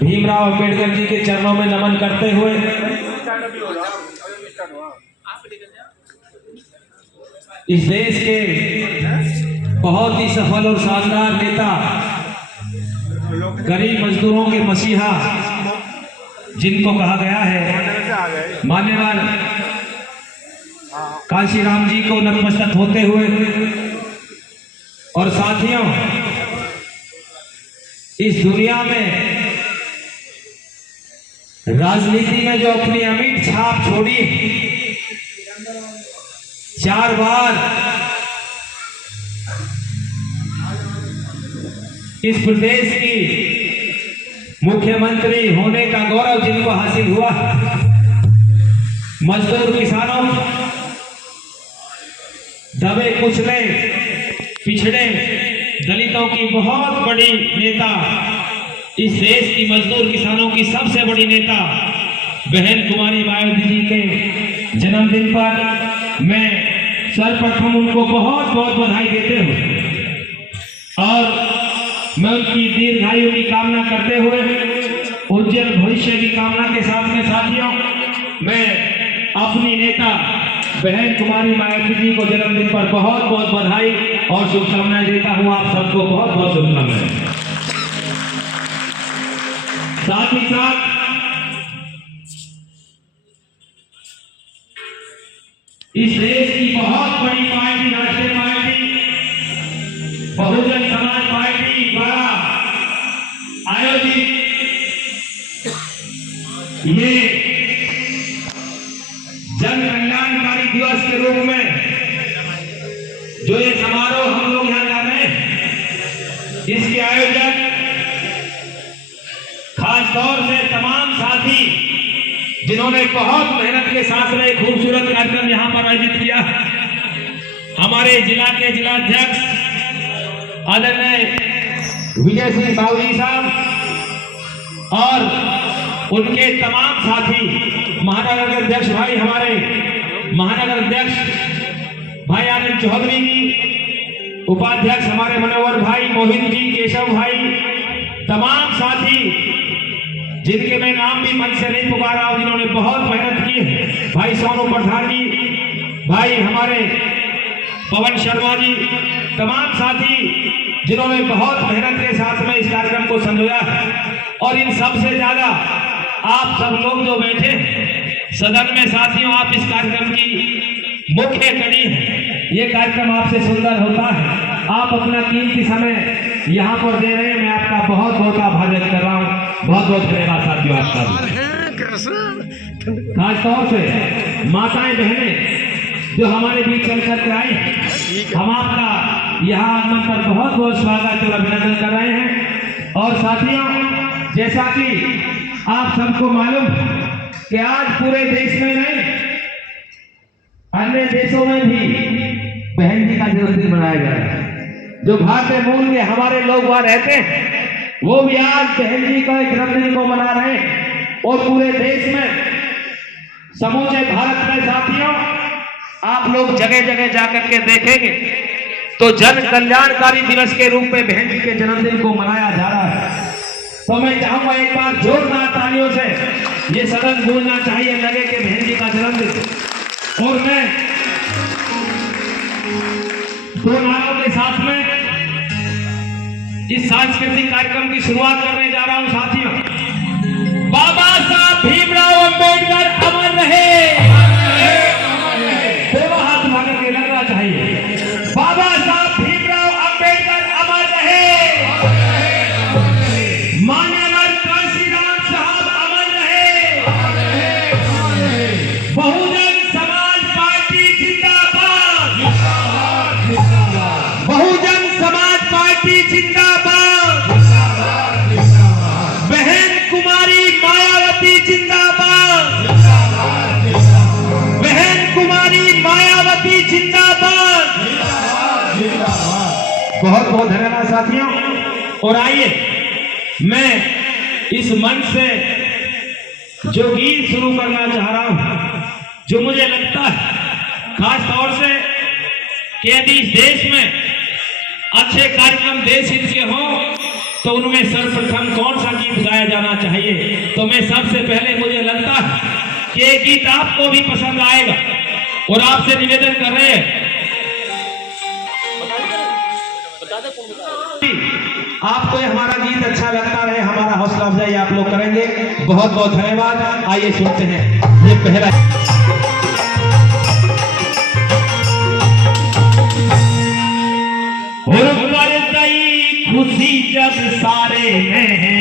भीमराव अंबेडकर जी के चरणों में नमन करते हुए इस देश के बहुत ही सफल और शानदार नेता, गरीब मजदूरों के मसीहा जिनको कहा गया है, मान्यवर कांशीराम जी को नतमस्तक होते हुए और साथियों, इस दुनिया में राजनीति में जो अपनी अमिट छाप छोड़ी, 4 बार इस प्रदेश की मुख्यमंत्री होने का गौरव जिनको हासिल हुआ, मजदूर किसानों, दबे कुचले पिछड़े दलितों की बहुत बड़ी नेता, इस देश की मजदूर किसानों की सबसे बड़ी नेता बहन कुमारी मायावती जी के जन्मदिन पर मैं सर्वप्रथम उनको बहुत बहुत बधाई देते हुए और मैं उनकी दीर्घायु की कामना करते हुए उज्जवल भविष्य की कामना के साथ में साथियों, मैं अपनी नेता बहन कुमारी मायावती जी को जन्मदिन पर बहुत बहुत बधाई और शुभकामनाएं देता हूं। आप सबको बहुत बहुत शुभकामनाएं। साथ ही साथ इस देश की बहुत बड़ी पार्टी, राष्ट्रीय पार्टी बहुजन समाज पार्टी द्वारा आयोजित ये जन कल्याणकारी दिवस के रूप में जो ये समारोह हम लोग यहाँ जा रहे हैं, इसके आयोजक खास तौर से तमाम साथी जिन्होंने बहुत मेहनत के साथ में खूबसूरत कार्यक्रम यहाँ पर आयोजित किया, हमारे जिला के जिलाध्यक्ष आदरणीय विजय सिंह बाबूजी साहब और उनके तमाम साथी, महानगर अध्यक्ष भाई, हमारे महानगर अध्यक्ष भाई आनंद चौधरी जी, उपाध्यक्ष हमारे मनोहर भाई, मोहित जी, केशव भाई, तमाम साथी जिनके मैं नाम भी मन से नहीं पुकारा और जिन्होंने बहुत मेहनत की, भाई सोनू प्रधान जी, भाई हमारे पवन शर्मा जी, तमाम साथी जिन्होंने बहुत मेहनत के साथ में इस कार्यक्रम को संजोया और इन सबसे ज्यादा आप सब लोग जो बैठे सदन में साथियों, आप इस कार्यक्रम की मुख्य कड़ी है। ये कार्यक्रम आपसे सुंदर होता है, आप अपना कीमती समय यहाँ पर दे रहे हैं, मैं आपका बहुत बहुत आभार व्यक्त कर रहा हूँ। बहुत बहुत धन्यवाद साथियों आपका। खास तौर से माताएं बहनें जो हमारे बीच चल करके आई, हम आपका यहाँ आगमन पर बहुत बहुत स्वागत और अभिनंदन कर रहे हैं। और साथियों, जैसा कि आप सबको मालूम कि आज पूरे देश में नहीं, अन्य देशों में भी बहन जी का जन्मदिन मनाया जा रहा है। जो भारतीय मूल के हमारे लोग वहां रहते हैं, वो भी आज बहन जी का जन्मदिन को मना रहे हैं। और पूरे देश में, समूचे भारत में साथियों, आप लोग जगह जगह जाकर के देखेंगे तो जन कल्याणकारी दिवस के रूप में बहन जी के जन्मदिन को मनाया जा रहा है। तो मैं चाहूंगा एक बार जोरदार तालियों से ये सदन गूंजना चाहिए, लगे कि बहन जी का जन्मदिन। और मैं 2 नारों के साथ में इस सांस्कृतिक कार्यक्रम की शुरुआत करने जा रहा हूं साथियों। बाबा साहब भीमराव अंबेडकर अमर रहे, दोनों हाथ उठा करके लगना चाहिए। बाबा साहब भीमराव अंबेडकर अमर रहे, मान्यवर कांशीराम साहब अमर रहे, बहुजन समाज पार्टी जिंदाबाद, बहुजन समाज पार्टी जिंदाबाद, बहन कुमारी मायावती जिंदाबाद, बहन कुमारी मायावती जिंदाबाद। बहुत बहुत धन्यवाद साथियों। और आइए मैं इस मंच से जो गीत शुरू करना चाह रहा हूं, जो मुझे लगता है खास तौर से कि यदि इस देश में अच्छे कार्यक्रम देश हित के हों तो उनमें सर्वप्रथम कौन सा गीत गाया जाना चाहिए? तो मैं सबसे पहले, मुझे लगता है कि ये गीत आपको भी पसंद आएगा और आपसे निवेदन कर रहे हैं, आपको हमारा गीत अच्छा लगता रहे, हमारा हौसला अफजाई आप लोग करेंगे। बहुत बहुत धन्यवाद। आइए सुनते हैं ये पहला। खुशी जब सारे में है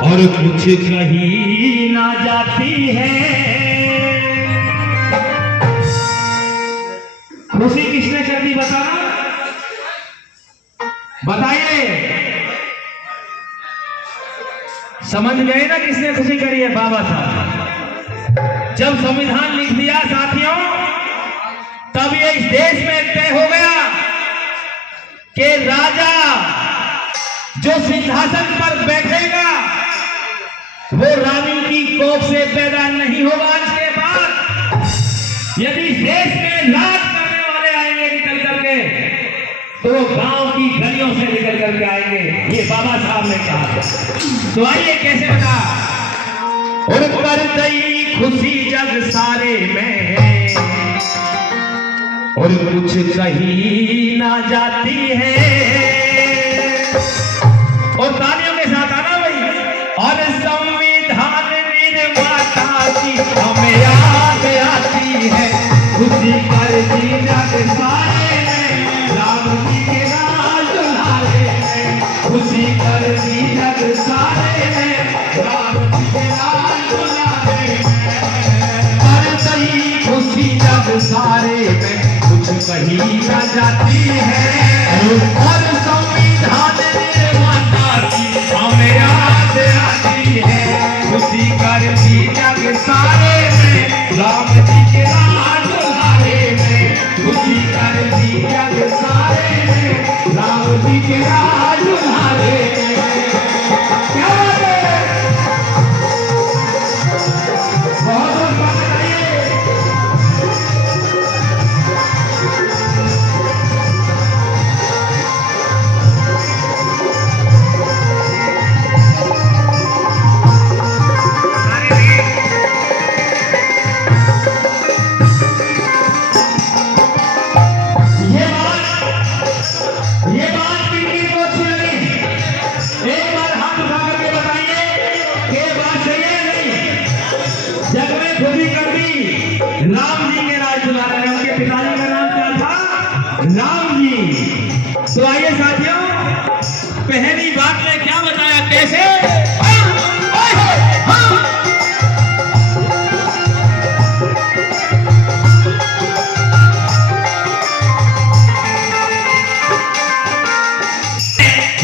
और कुछ कहीं ना जाती है। खुशी किसने कर दी बताना, बताइए। समझ गए ना किसने खुशी करी है? बाबा साहब। जब संविधान लिख दिया साथियों, तब ये इस देश में तय हो गया कि राजा जो सिंहासन पर बैठेगा वो रानी की कोख से पैदा नहीं होगा। आज के बाद यदि देश में राज करने वाले आएंगे निकल करके, तो वो गांव की गलियों से निकल करके आएंगे, ये बाबा साहब ने कहा। तो आइए कैसे बता, और कर गई खुशी जग सारे में है और कुछ कहीं ना जाती है। और तालियों के साथ आना भाई। और संविधान निर्माता की हमें याद आती है, खुशी कर दी जग सारे में, राम जी के राज दुलारे में, खुशी कर दी जग सारे में, राम जी के राज दुलारे में। कर गई खुशी जग सारे में, कहीं ना जाती है और संविधान निर्माता की हमें याद आती है, खुशी कर दी जग सारे में, राम जी के राज दुलारे में, खुशी कर दी जग सारे में, राम जी के राज दुलारे में। क्या बात है, बहुत राम जी के राज दुलारे में। उनके पिताजी का नाम क्या था? राम जी। तो आइए साथियों, पहली बात में क्या बताया, कैसे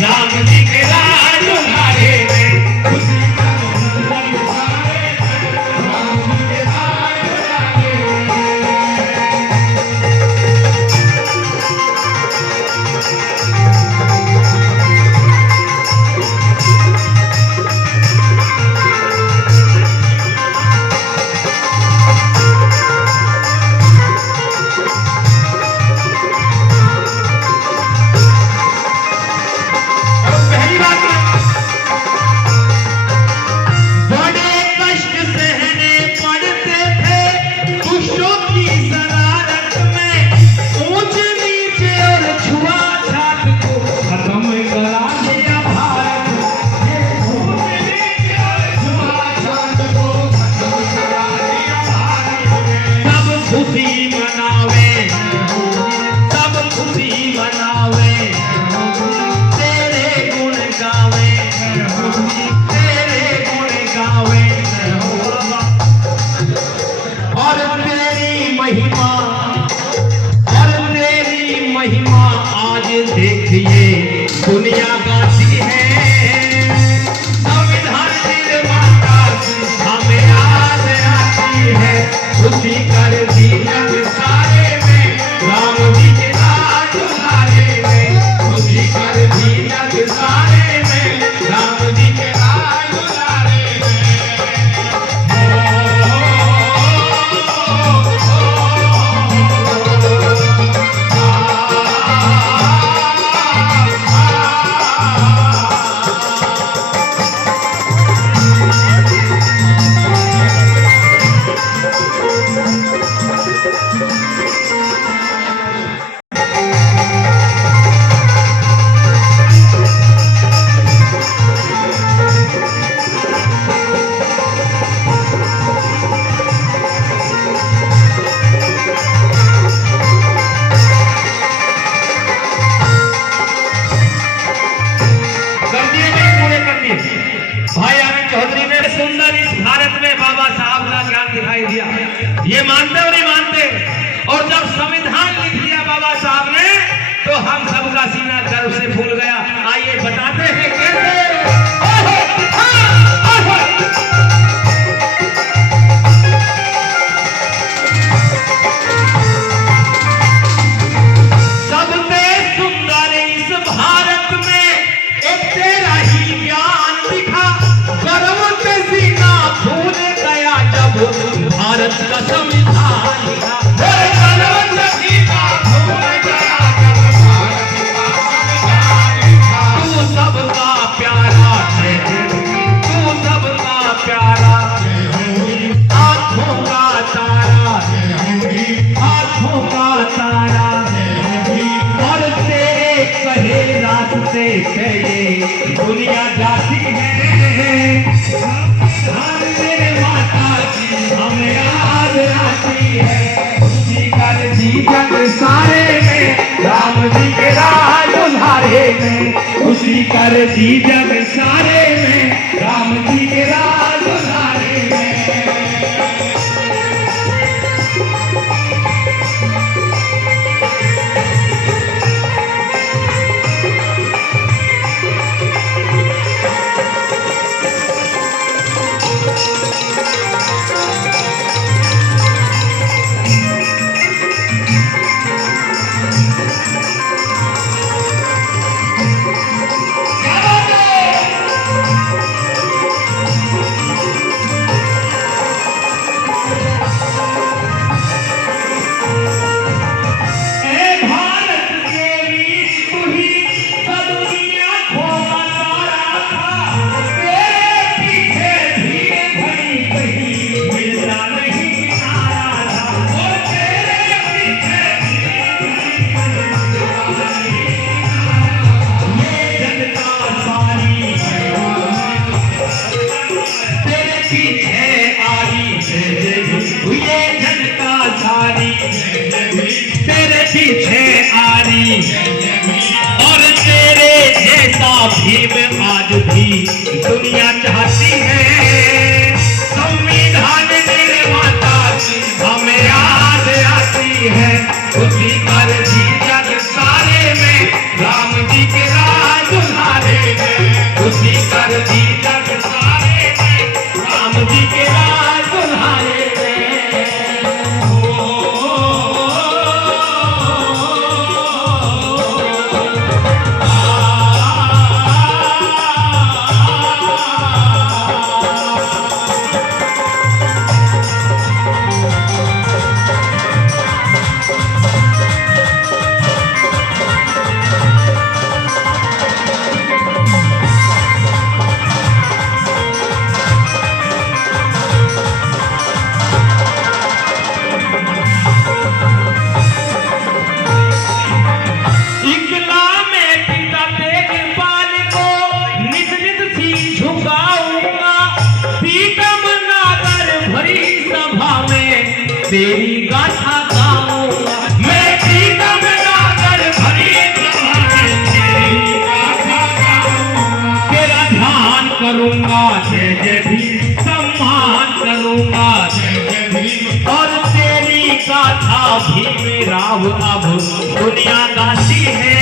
राम जी के राज दुलारे में, खुशी दुनिया गाती है, संविधान निर्माता की हमें याद आती है, खुशी कर दी जग सारे में, राम जी के राज दुलारे में, खुशी कर दी जग सारे में, राम जी के राज दुलारे में। चौधरी ने सुंदर इस भारत में बाबा साहब का ज्ञान दिखाई दिया। ये मानते और नहीं मानते? और जब संविधान लिख दिया बाबा साहब ने तो हम सबका सीना गर्व से फूल गया। आइए बताते हैं कैसे। सबसे सुंदर इस भारत में एक तेरा ही ज्ञान दिखा, गर्व से सीना फूल गया जब भारत का संविधान लिखा। तू सबका प्यारा है, तू सबका प्यारा, आंखों का तारा, आंखों का तारा, और तेरे कहे रास्ते पे ये दुनिया जाती है। मेरे माता की हमें याद आती है, उसी कर जी जग सारे में राम जी के राज दुल्हारे में, उसी कर जी जग सारे में राम जी के राज दुल्हारे में। तेरे पीछे आ रही और तेरे जैसा भीम आज भी दुनिया चाहती है। संविधान निर्माता की हमें याद आती है, उसी कर जी जग सारे में राम जी के राज दुल्हारे में, उसी कर जी जग सारे में राम जी के राज दुल्हारे में। तेरी गाथा गाऊंगा मैं, प्रीतम नागर भरी सभा में तेरी गाथा गाऊंगा। तेरा ध्यान करूंगा जय जय भीम, सम्मान करूंगा जय जय भीम, और तेरी गाथा भीम राव अब दुनिया गाती है।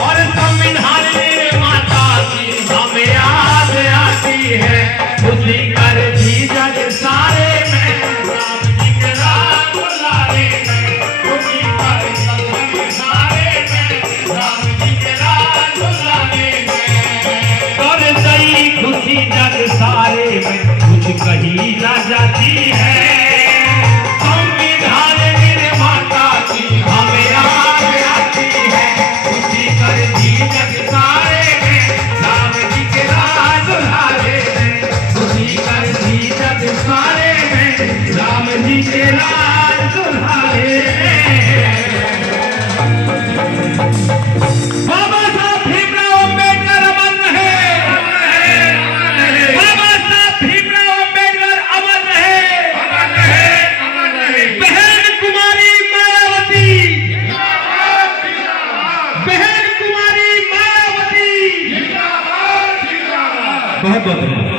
और संविधान निर्माता की हमें याद आती है, उसी कर जी जग सारे में जग सारे में कुछ कही ना जाती है। संविधान निर्माता की हमें याद आती है, उसी कर जी जग सारे में राम जी के राज दुल्हारे में, उसी कर जी जग सारे में राम जी के राज दुल्हारे में। बहुत बहुत